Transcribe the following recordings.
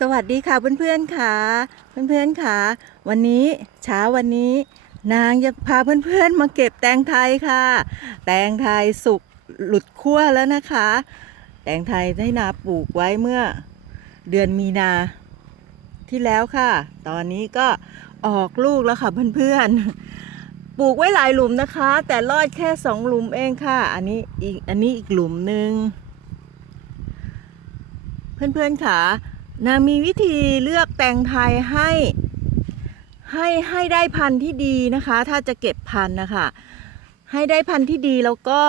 สวัสดีค่ะเพื่อนๆค่ะ เพื่อนๆค่ะ วันนี้เช้าวันนี้ นางจะพาเพื่อนๆมาเก็บแตงไทยค่ะ แตงไทยสุกหลุดขั้วแล้วนะคะ แตงไทยได้นาปลูกไว้เมื่อเดือนมีนาที่แล้วค่ะ ตอนนี้ก็ออกลูกแล้วค่ะเพื่อนๆ ปลูกไว้หลายหลุมนะคะ แต่รอดแค่สองหลุมเองค่ะ อันนี้อีกอันนี้อีกหลุมหนึ่งเพื่อนๆค่ะ นางมีวิธีเลือกแตงไทยให้ให้ให้ได้พันธุ์ที่ดีนะคะ ถ้าจะเก็บพันธุ์นะคะ ให้ได้พันธุ์ที่ดีแล้วก็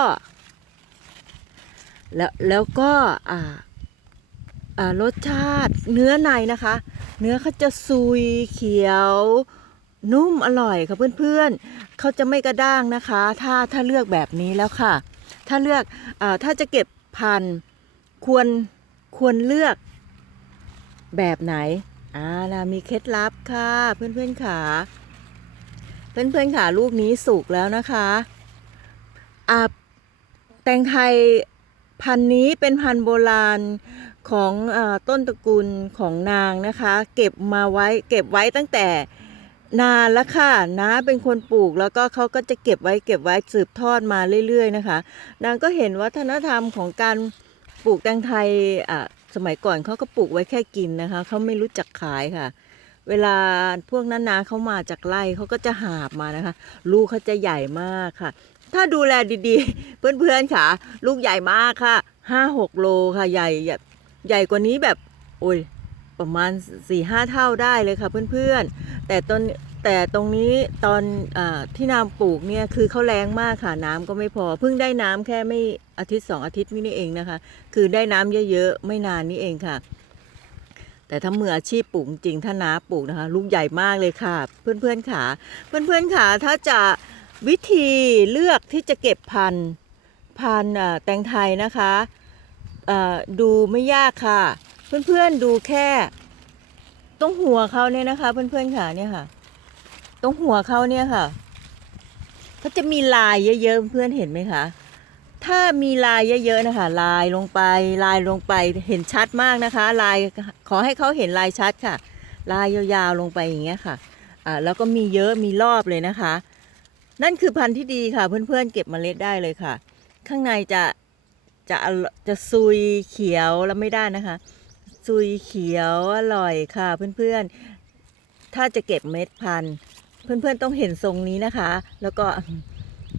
แล้วแล้วก็อ่าอ่ารสชาติเนื้อในนะคะ เนื้อเขาจะซุยเขียว นุ่มอร่อยค่ะเพื่อนๆเขาจะไม่กระด้างนะคะ ถ้าถ้าเลือกแบบนี้แล้วค่ะ ถ้าเลือกอ่าถ้าจะเก็บพันธุ์ควรควรเลือก แบบไหนอ่านะมีเคล็ดลับค่ะเพื่อนๆค่ะเพื่อนๆค่ะลูกนี้สุกแล้วนะคะอ่าแตงไทยพันนี้เป็นพันโบราณของอต้นตระกูลของนางนะคะ เก็บมาไว้เก็บไว้ตั้งแต่นานแล้วค่ะน้าเป็นคนปลูกแล้วก็เขาก็จะเก็บไว้เก็บไว้สืบทอดมาเรื่อยๆนะคะ นางก็เห็นวัฒนธรรมของการปลูกแตงไทยอะสมัยก่อนเขาก็ปลูกไว้แค่กินนะคะเขาไม่รู้จักขายค่ะ เวลาพวกนั้นนาเขามาจากไร่เขาก็จะหาบมานะคะ ลูกเขาจะใหญ่มากค่ะ ถ้าดูแลดีๆ เพื่อนๆค่ะ ลูกใหญ่มากค่ะห้าหกโลค่ะใหญ่ใหญ่กว่านี้แบบโอ้ย ประมาณสี่ห้าเท่าได้เลยค่ะเพื่อนๆ แต่ตอนแต่ตรงนี้ตอนอที่นำปลูกเนี่ยคือเขาแรงมากค่ะน้ำก็ไม่พอเพิ่งได้น้ำแค่ไม่อาทิตย์สองอาทิตย์นี่เองนะคะ คือได้น้ำเยอะๆไม่นานนี่เองค่ะ แต่ถ้ามืออาชีพปลูกจริงถ้านาปลูกนะคะลูกใหญ่มากเลยค่ะ เพื่อนๆค่ะ เพื่อนๆค่ะถ้าจะวิธีเลือกที่จะเก็บพันธุ์พันธุ์แตงไทยนะคะดูไม่ยากค่ะ เพื่อนๆดูแค่ ตรงหัวเขาเนี่ยนะคะ เพื่อนๆค่ะเนี่ยค่ะ ตรงหัวเขาเนี่ยค่ะเขาจะมีลายเยอะๆเพื่อนเห็นไหมคะถ้ามีลายเยอะๆนะคะ ลายลงไปลายลงไปเห็นชัดมากนะคะ ลายขอให้เขาเห็นลายชัดค่ะ ลายยาวๆลงไปอย่างเงี้ยค่ะอ่าแล้วก็มีเยอะมีรอบเลยนะคะ นั่นคือพันธุ์ที่ดีค่ะ เพื่อนๆเก็บเมล็ดได้เลยค่ะ ข้างในจะจะจะซุยเขียวแล้วไม่ได้นะคะ ซุยเขียวอร่อยค่ะเพื่อนๆ ถ้าจะเก็บเม็ดพันธุ์เพื่อนๆต้องเห็นทรงนี้นะคะ แล้วก็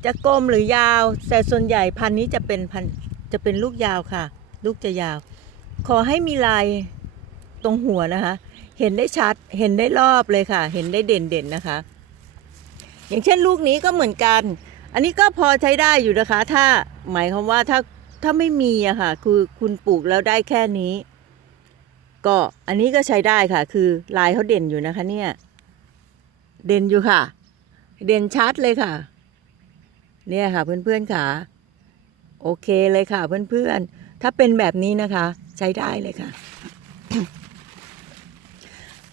จะกลมหรือยาว แต่ส่วนใหญ่พันธุ์นี้จะเป็นพันจะเป็นลูกยาวค่ะ ลูกจะยาว ขอให้มีลายตรงหัวนะคะ เห็นได้ชัดเห็นได้รอบเลยค่ะ เห็นได้เด่นๆนะคะ อย่างเช่นลูกนี้ก็เหมือนกัน อันนี้ก็พอใช้ได้อยู่นะคะ ถ้าหมายความว่าถ้าถ้าไม่มีอะค่ะ คือคุณปลูกแล้วได้แค่นี้ ก็อันนี้ก็ใช้ได้ค่ะ คือลายเขาเด่นอยู่นะคะเนี่ย เด่นอยู่ค่ะ เด่นชัดเลยค่ะ เนี่ยค่ะเพื่อนๆค่ะ โอเคเลยค่ะเพื่อนๆ ถ้าเป็นแบบนี้นะคะ ใช้ได้เลยค่ะ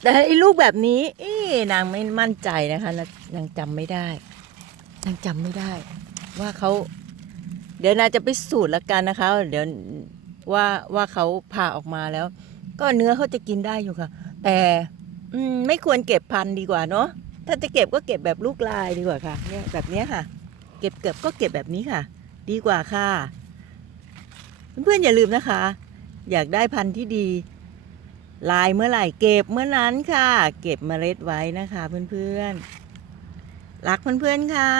แต่ไอ้ลูกแบบนี้อ๊ะนางไม่มั่นใจนะคะนางนางจำไม่ได้นางจำไม่ได้ ว่าเขาเดี๋ยวนางจะไปสูตรละกันนะคะ เดี๋ยวว่าว่าเขาผ่าออกมาแล้ว ก็เนื้อเขาจะกินได้อยู่ค่ะ แต่ไม่ควรเก็บพันธุ์ดีกว่าเนาะถ้าจะเก็บก็เก็บแบบลูกลายดีกว่าค่ะเนี่ยแบบนี้ค่ะ เก็บเก็บก็เก็บแบบนี้ค่ะ ดีกว่าค่ะเพื่อนๆอย่าลืมนะคะ อยากได้พันธุ์ที่ดี ลายเมื่อไหร่เก็บเมื่อนั้นค่ะ เก็บเมล็ดไว้นะคะ เพื่อนๆรักเพื่อนๆค่ะ